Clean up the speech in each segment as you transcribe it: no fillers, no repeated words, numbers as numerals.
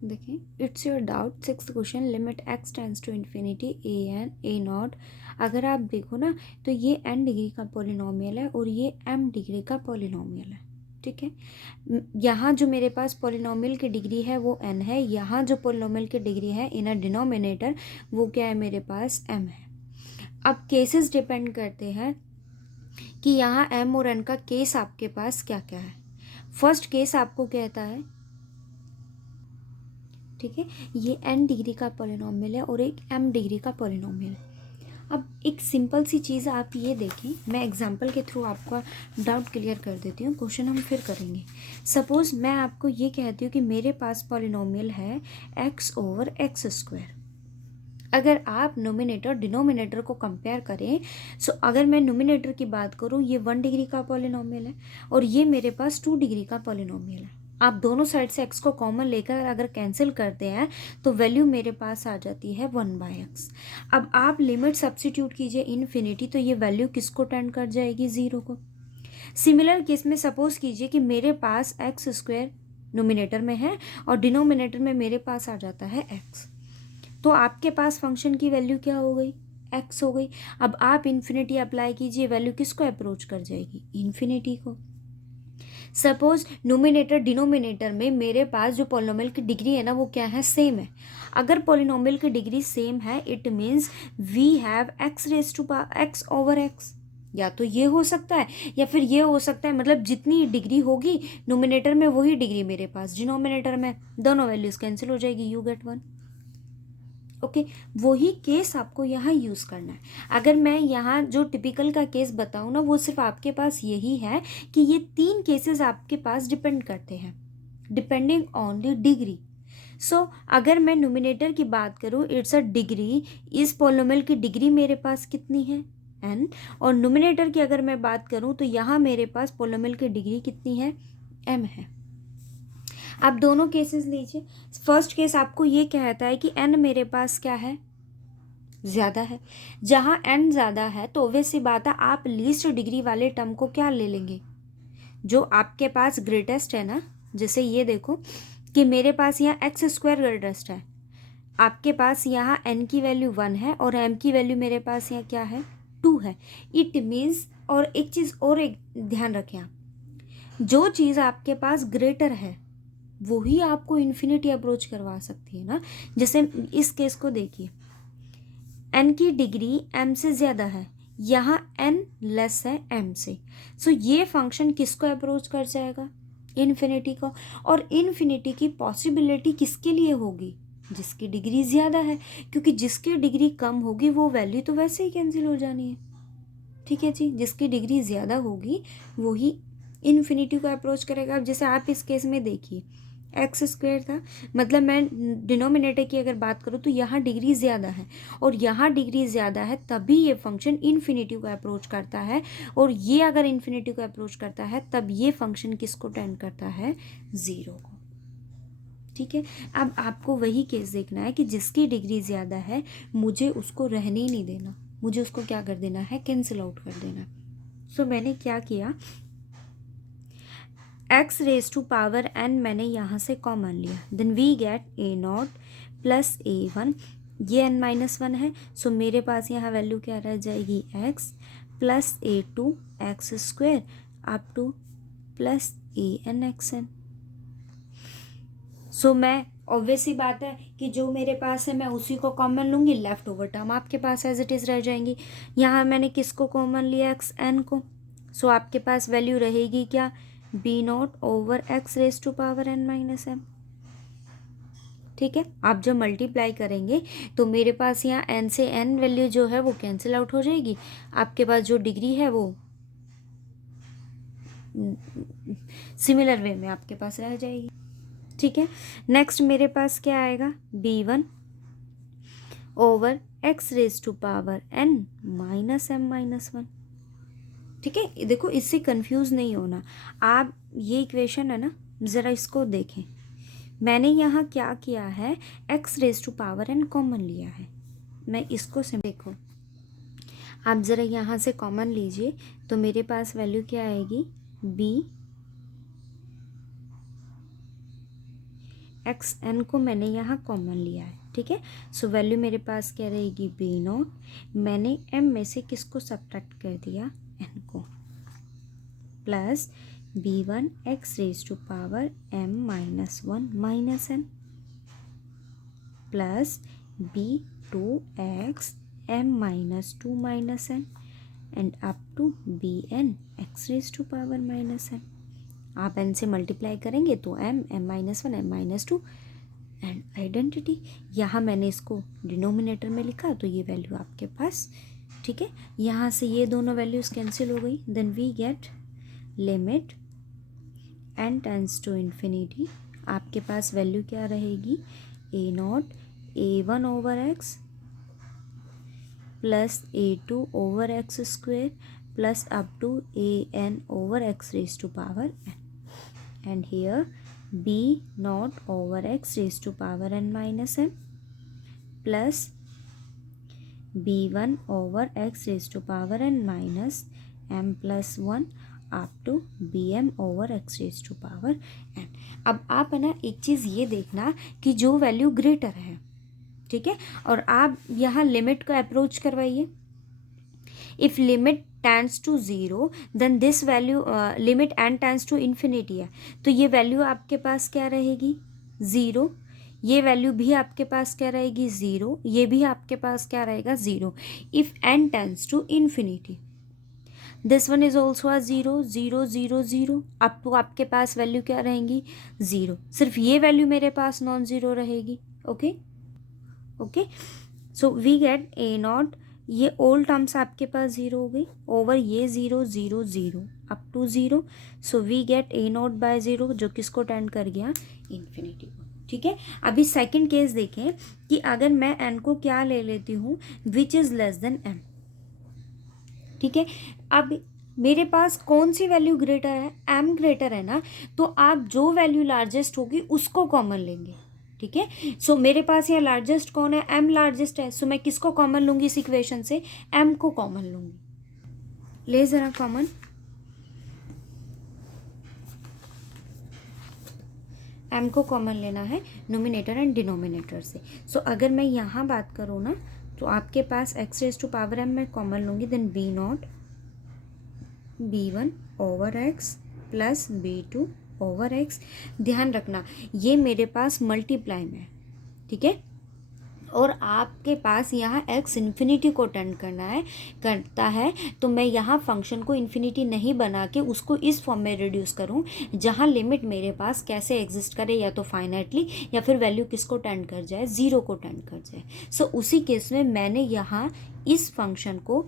देखिए, it's your doubt, 6th question, limit x tends to infinity a n a nought. अगर आप देखो ना तो ये n डिग्री का पॉलिनोमियल है और ये m डिग्री का पॉलिनोमियल है। ठीक है, यहाँ जो मेरे पास पॉलिनोमियल की डिग्री है वो n है, यहाँ जो पॉलिनोमियल की डिग्री है इन अ डिनोमिनेटर वो क्या है, मेरे पास m है। अब केसेस डिपेंड करते हैं कि यहाँ m और n का केस आपके पास क्या क्या है। फर्स्ट केस आपको कहता है, ठीक है, ये n डिग्री का पॉलिनोमियल है और एक m डिग्री का पॉलिनोमियल है। अब एक सिंपल सी चीज़ आप ये देखें, मैं एग्जांपल के थ्रू आपका डाउट क्लियर कर देती हूँ, क्वेश्चन हम फिर करेंगे। सपोज़ मैं आपको ये कहती हूँ कि मेरे पास पॉलिनोमियल है x ओवर एक्स स्क्वायर। अगर आप नोमिनेटर डिनोमिनेटर को कंपेयर करें, सो अगर मैं नोमिनेटर की बात करूँ, ये 1 डिग्री का पॉलिनोमियल है और ये मेरे पास 2 डिग्री का पॉलिनोमियल है। आप दोनों साइड से x को कॉमन लेकर अगर कैंसिल करते हैं तो वैल्यू मेरे पास आ जाती है 1/x। अब आप लिमिट सब्सिट्यूट कीजिए इन्फिनिटी, तो ये वैल्यू किसको टेंड कर जाएगी, 0 को। सिमिलर केस में सपोज कीजिए कि मेरे पास एक्स स्क्वायर नोमिनेटर में है और डिनोमिनेटर में मेरे पास आ जाता है x, तो आपके पास फंक्शन की वैल्यू क्या हो गई, x हो गई। अब आप इन्फिनिटी अप्लाई कीजिए, वैल्यू किसको अप्रोच कर जाएगी, इन्फिनिटी को। सपोज नोमिनेटर डिनोमिनेटर में मेरे पास जो पॉलिनोमियल की डिग्री है ना वो क्या है, सेम है। अगर पॉलिनोमियल की डिग्री सेम है it means we have x raise to x over x। या तो ये हो सकता है या फिर ये हो सकता है, मतलब जितनी डिग्री होगी नोमिनेटर में वही डिग्री मेरे पास डिनोमिनेटर में, दोनों वैल्यूज कैंसिल हो जाएगी, यू गेट 1। ओके, वही केस आपको यहाँ यूज़ करना है। अगर मैं यहाँ जो टिपिकल का केस बताऊँ ना वो सिर्फ आपके पास यही है कि ये 3 केसेस आपके पास डिपेंड करते हैं डिपेंडिंग ऑन द डिग्री। सो अगर मैं नोमिनेटर की बात करूँ, इट्स अ डिग्री, इस पॉलिनोमियल की डिग्री मेरे पास कितनी है, n। और नोमिनेटर की अगर मैं बात करूँ तो यहाँ मेरे पास पॉलिनोमियल की डिग्री कितनी है, m है। आप दोनों केसेस लीजिए। फर्स्ट केस आपको ये कहता है कि n मेरे पास क्या है, ज़्यादा है। जहाँ n ज़्यादा है तो ऑब्वियस सी बात है आप लीस्ट डिग्री वाले टर्म को क्या ले लेंगे, जो आपके पास ग्रेटेस्ट है ना। जैसे ये देखो कि मेरे पास यहाँ एक्स स्क्वायर ग्रेटेस्ट है, आपके पास यहाँ n की वैल्यू 1 है और m की वैल्यू मेरे पास यहाँ क्या है, 2 है। इट मीन्स, और एक चीज़ और एक ध्यान रखें आप, जो चीज़ आपके पास ग्रेटर है वही आपको इन्फिनिटी अप्रोच करवा सकती है ना। जैसे इस केस को देखिए, n की डिग्री m से ज़्यादा है, यहाँ n लेस है m से, सो ये फंक्शन किसको अप्रोच कर जाएगा, इन्फिनिटी को। और इन्फिनिटी की पॉसिबिलिटी किसके लिए होगी, जिसकी डिग्री ज़्यादा है, क्योंकि जिसकी डिग्री कम होगी वो वैल्यू तो वैसे ही कैंसिल हो जानी है। ठीक है जी, जिसकी डिग्री ज़्यादा होगी वही इन्फिनिटी को अप्रोच करेगा। अब जैसे आप इस केस में देखिए, एक्स स्क्वायर था, मतलब मैं डिनोमिनेटर की अगर बात करूँ तो यहाँ डिग्री ज़्यादा है और यहाँ डिग्री ज़्यादा है, तभी ये फंक्शन इन्फिनिटी को अप्रोच करता है। और ये अगर इन्फिनिटी को अप्रोच करता है तब ये फंक्शन किसको टेंड करता है, 0 को। ठीक है, अब आपको वही केस देखना है कि जिसकी डिग्री ज़्यादा है मुझे उसको रहने ही नहीं देना, मुझे उसको क्या कर देना है, कैंसिल आउट कर देना। सो मैंने क्या किया, x raise to power n मैंने यहाँ से कॉमन लिया, then we get a0 plus a1, ये n-1 है, सो मेरे पास यहाँ वैल्यू क्या रह जाएगी, x plus a2 x square up two plus a(n)xn। सो मैं ऑब्वियस सी बात है कि जो मेरे पास है मैं उसी को कॉमन लूँगी, लेफ्ट ओवर टर्म आपके पास एज इट इज़ रह जाएंगी। यहाँ मैंने किसको कॉमन लिया, xn को, सो आपके पास वैल्यू रहेगी क्या, b0 over x raise to power n-m। ठीक है, आप जब मल्टीप्लाई करेंगे तो मेरे पास यहाँ n से n वैल्यू जो है वो कैंसिल आउट हो जाएगी, आपके पास जो डिग्री है वो सिमिलर वे में आपके पास रह जाएगी। ठीक है, नेक्स्ट मेरे पास क्या आएगा, b1 over x raise to power n-m-1। ठीक है, देखो इससे कंफ्यूज नहीं होना आप, ये इक्वेशन है ना, ज़रा इसको देखें। मैंने यहाँ क्या किया है, x raise to power n common लिया है, मैं इसको से देखो, आप ज़रा यहाँ से कॉमन लीजिए तो मेरे पास वैल्यू क्या आएगी, b एक्स एन को मैंने यहाँ कॉमन लिया है, ठीक है। सो वैल्यू मेरे पास क्या रहेगी, बी नॉट, मैंने एम में से किसको सब्ट्रैक्ट कर दिया, एन को, plus b one x raise to power m minus one minus n, plus b two x m minus two minus n and up to b n x raise to power minus n. आप n से multiply करेंगे तो m, m minus one, m minus two and identity. यहाँ मैंने इसको denominator में लिखा तो ये वैल्यू आपके पास, ठीक है। यहाँ से ये दोनों वैल्यूज़ कैंसिल हो गई, then we get limit n tends to infinity. आपके पास वैल्यू क्या रहेगी, a naught a one over x plus a two over x square plus up to a n over x raise to power n, and here b naught over x raised to power n minus m plus b1 over x raised to power n minus m plus 1 up to bm over x raised to power n। अब आप है ना एक चीज़ ये देखना कि जो value greater है, ठीक है, और आप यहाँ लिमिट को अप्रोच करवाइए। If limit tends to zero then this value, limit n tends to infinity है तो ये वैल्यू आपके पास क्या रहेगी, ज़ीरो। ये वैल्यू भी आपके पास क्या रहेगी, ज़ीरो। ये भी आपके पास क्या रहेगा, zero. If n tends to infinity this one is also a zero, zero zero zero. अब तो आपके पास वैल्यू क्या रहेंगी, ज़ीरो। सिर्फ ये वैल्यू मेरे पास नॉन ज़ीरो रहेगी। Okay okay, so we get a nought, ये ऑल टर्म्स आपके पास ज़ीरो हो गई, ओवर ये zero zero zero up to zero. So we get a nought by zero, जो किसको टेंड कर गया, इन्फिनिटी को, ठीक है। अभी सेकंड केस देखें कि अगर मैं एन को क्या ले लेती हूँ, which is less than m, ठीक है। अब मेरे पास कौन सी वैल्यू ग्रेटर है, एम ग्रेटर है ना, तो आप जो वैल्यू लार्जेस्ट होगी उसको कॉमन लेंगे, ठीक है। सो मेरे पास यहाँ लार्जेस्ट कौन है, एम लार्जेस्ट है। सो मैं किसको कॉमन लूँगी इस इक्वेशन से, एम को कॉमन लूँगी। ले ज़रा कॉमन, एम को कॉमन लेना है नोमिनेटर एंड डिनोमिनेटर से। सो अगर मैं यहाँ बात करूँ ना तो आपके पास x raise to power m मैं कॉमन लूँगी, then b naught b one over x plus b two over x. ध्यान रखना ये मेरे पास मल्टीप्लाई में है, ठीक है, और आपके पास यहाँ x इन्फिनिटी को टेंड करता है तो मैं यहाँ फंक्शन को इन्फिनिटी नहीं बना के उसको इस फॉर्म में रिड्यूस करूँ जहाँ लिमिट मेरे पास कैसे एग्जिस्ट करे, या तो फाइनाइटली या फिर वैल्यू किसको टेंड कर जाए, ज़ीरो को टेंड कर जाए। सो उसी केस में मैंने यहाँ इस फंक्शन को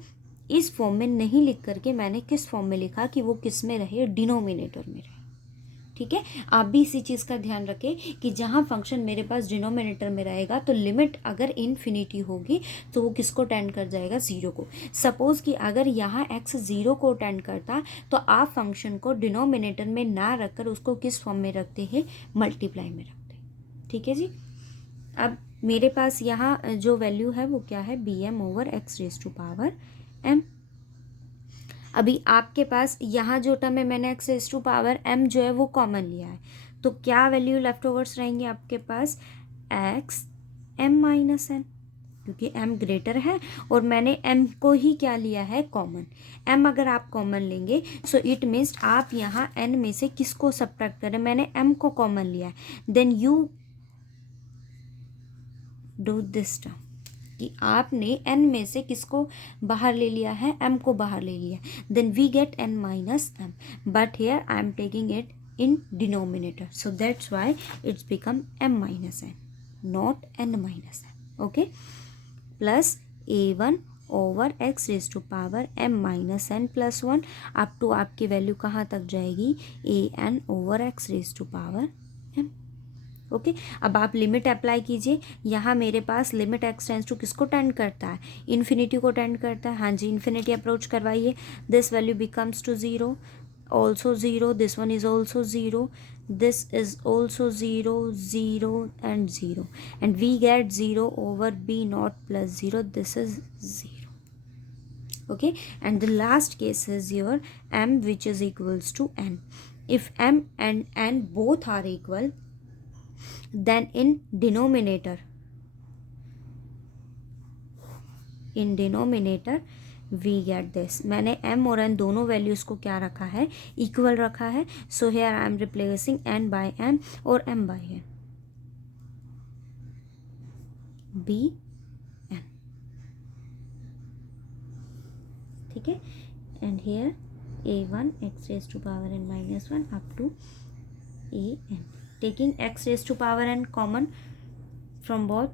इस फॉर्म में नहीं लिख करके मैंने किस फॉर्म में लिखा कि वो किस में रहे, डिनोमिनेटर में रहे, ठीक है। आप भी इसी चीज़ का ध्यान रखें कि जहाँ फंक्शन मेरे पास डिनोमिनेटर में रहेगा तो लिमिट अगर इन्फिनिटी होगी तो वो किसको टेंड कर जाएगा, ज़ीरो को। सपोज़ कि अगर यहाँ x ज़ीरो को टेंड करता तो आप फंक्शन को डिनोमिनेटर में ना रखकर उसको किस फॉर्म में रखते हैं, मल्टीप्लाई में रखते हैं, ठीक है जी। अब मेरे पास यहाँ जो वैल्यू है वो क्या है, b m over x raise to power m. अभी आपके पास यहाँ जो टर्म है मैंने x raise to power m जो है वो कॉमन लिया है, तो क्या वैल्यू लेफ्ट ओवर्स रहेंगे आपके पास, एक्स एम माइनस एन, क्योंकि एम ग्रेटर है और मैंने एम को ही क्या लिया है, कॉमन। एम अगर आप कॉमन लेंगे सो इट मीन्स आप यहाँ एन में से किसको सब्ट्रैक्ट करें, मैंने एम को कॉमन लिया है, then you do this term कि आपने n में से किसको बाहर ले लिया है, m को बाहर ले लिया, then we get n minus m, but here I am taking it in denominator, so that's why it's become m minus n, not n minus m, okay. Plus a1 over x raise to power m minus n plus one up to आपकी value कहाँ तक जाएगी, a n over x raise to power m, okay. अब आप limit apply कीजिए, यहाँ मेरे पास लिमिट एक्स टेंड्स टू किसको टेंड करता है, इन्फिनिटी को टेंड करता है, हाँ जी, इन्फिनिटी अप्रोच करवाइए, this value becomes to zero, also zero, this one is also zero, this is also 0 0 and 0 and we get 0 over b naught plus 0, this is 0, okay. And the last case is your m which is equals to n. If m and n both are equal, then in denominator we get this. मैंने m और n दोनों values को क्या रखा है, equal रखा है। So here I am replacing n by m और m by n, b n, ठीक है। And here a1 x raised to power n minus 1 up to a n, taking x raised to power n common from both,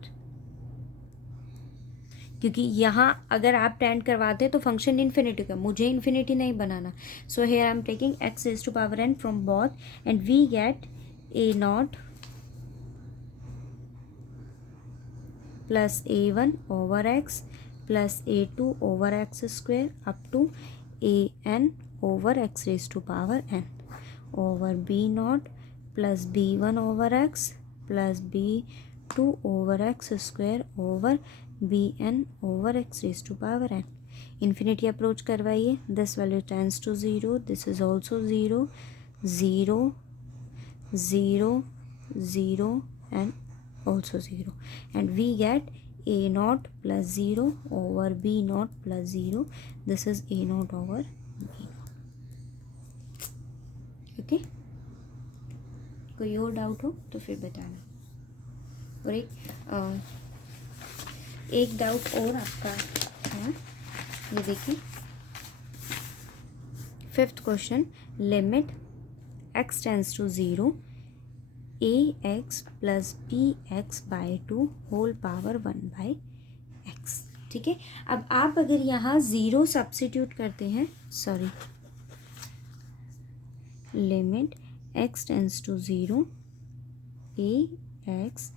क्योंकि यहाँ अगर आप tend करवाते तो function infinity का, मुझे इन्फिनिटी नहीं बनाना। So here I am taking x raise to power n from both and we get a0 plus a1 over x plus a2 over x square up to an over x raise to power n over b0 plus b1 over x plus b2 over x square over bn over x raise to power n। Infinity approach करवाइए, this value tends to zero, this is also zero, zero zero zero and also zero, and we get a0 plus zero over b0 plus zero, this is a0 over b0। Okay, कोई और doubt हो तो फिर बताना। और एक doubt और आपका है, ये देखिए 5th question, limit x tends to zero ax plus bx by 2 whole power 1 by x, ठीक है। अब आप अगर यहाँ ज़ीरो सब्स्टिट्यूट करते हैं, sorry, limit x tends to zero ax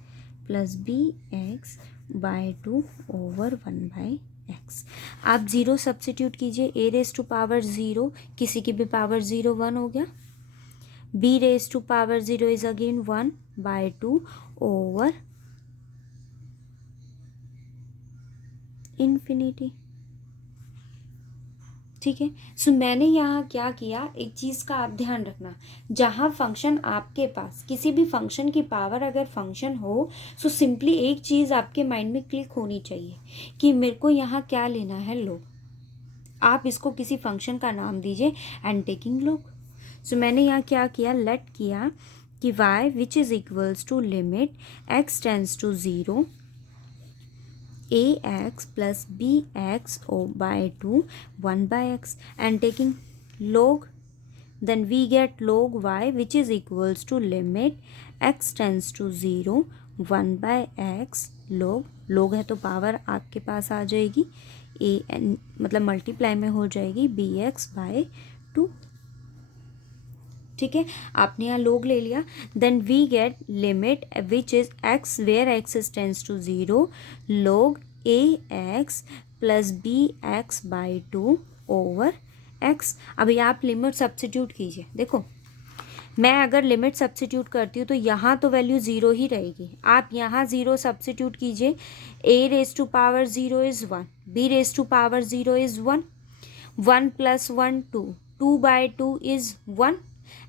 plus bx by 2 over 1 by x, आप ज़ीरो सब्स्टिट्यूट कीजिए, a raise to power zero, किसी की भी पावर ज़ीरो 1 हो गया, b raise to power zero is again 1 by 2 over infinity, ठीक है। सो मैंने यहाँ क्या किया, एक चीज़ का आप ध्यान रखना, जहाँ फंक्शन आपके पास किसी भी फंक्शन की पावर अगर फंक्शन हो, सो सिंपली एक चीज़ आपके माइंड में क्लिक होनी चाहिए कि मेरे को यहाँ क्या लेना है, लोग। आप इसको किसी फंक्शन का नाम दीजिए एंड टेकिंग लोग। सो मैंने यहाँ क्या किया, लेट किया कि y which is equals to limit x tends to zero ax plus bx by 2 1 by x and taking log, then we get log y which is equals to limit x tends to 0 1 by x log है तो power आपके पास आ जाएगी a n, मतलब multiply में हो जाएगी bx by 2, ठीक है। आपने यहाँ लोग ले लिया, then we get limit which is x where x tends to zero log ax plus bx by 2 over x। अभी आप लिमिट सब्स्टिट्यूट कीजिए, देखो मैं अगर लिमिट सब्स्टिट्यूट करती हूँ तो यहाँ तो वैल्यू ज़ीरो ही रहेगी, आप यहाँ ज़ीरो सब्स्टिट्यूट कीजिए, a raise to power zero is 1, b raise to power zero is 1, 1 plus 1 2, 2 by 2 is 1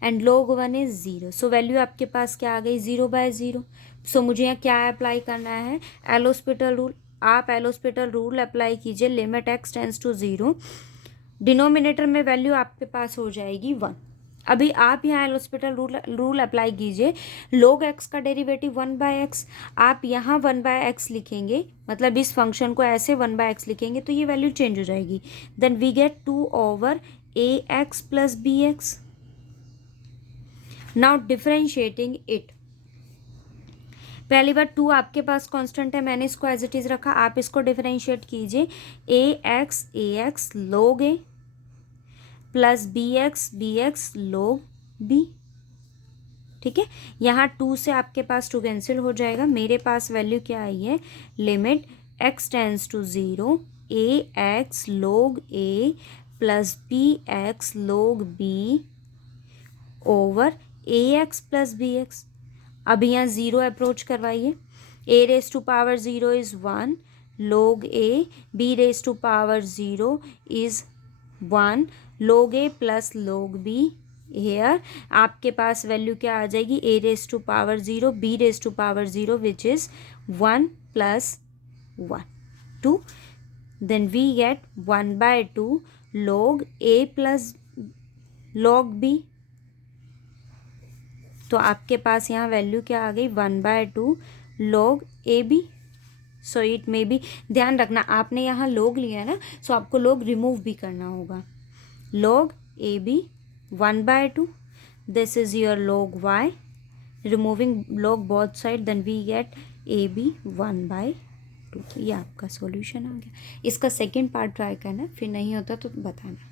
and log 1 is zero. So value आपके पास क्या आ गई, 0 बाय 0। सो मुझे यहाँ क्या अप्लाई करना है, एलोस्पिटल रूल। आप एलोस्पिटल रूल अप्लाई कीजिए, limit x tends to zero, denominator में वैल्यू आपके पास हो जाएगी 1। अभी आप यहाँ एलोस्पिटल रूल अप्लाई कीजिए, log x का डेरिवेटिव 1 बाय एक्स, आप यहाँ 1 बाय एक्स लिखेंगे, मतलब इस फंक्शन को ऐसे 1 बाय एक्स लिखेंगे तो ये वैल्यू चेंज हो जाएगी, then we get 2 over ax plus bx। Now differentiating it, पहली बार 2 आपके पास कांस्टेंट है, मैंने इसको एज इट इज़ रखा, आप इसको डिफरेंशिएट कीजिए, ax log a plus bx log b, ठीक है। यहाँ 2 से आपके पास 2 कैंसिल हो जाएगा, मेरे पास वैल्यू क्या आई है, limit x tends to zero ax log a plus bx log b over ax plus bx। अब यहाँ ज़ीरो अप्रोच करवाइए, a raise to power zero is 1 log a, b raise to power zero is 1 log a plus log b here आपके पास value क्या आ जाएगी, a raise to power 0 b raise to power 0 which is 1 + 1 2. Then we get 1/2 log a plus log b. तो आपके पास यहाँ value क्या आ गई, 1/2 log a b. So it may be, ध्यान रखना आपने यहाँ log लिया है ना, सो आपको log रिमूव भी करना होगा. log a b 1/2. This is your log y. Removing log both side, then we get a b 1/2. ये आपका सॉल्यूशन आ गया. इसका सेकेंड पार्ट ट्राई करना, फिर नहीं होता तो बताना.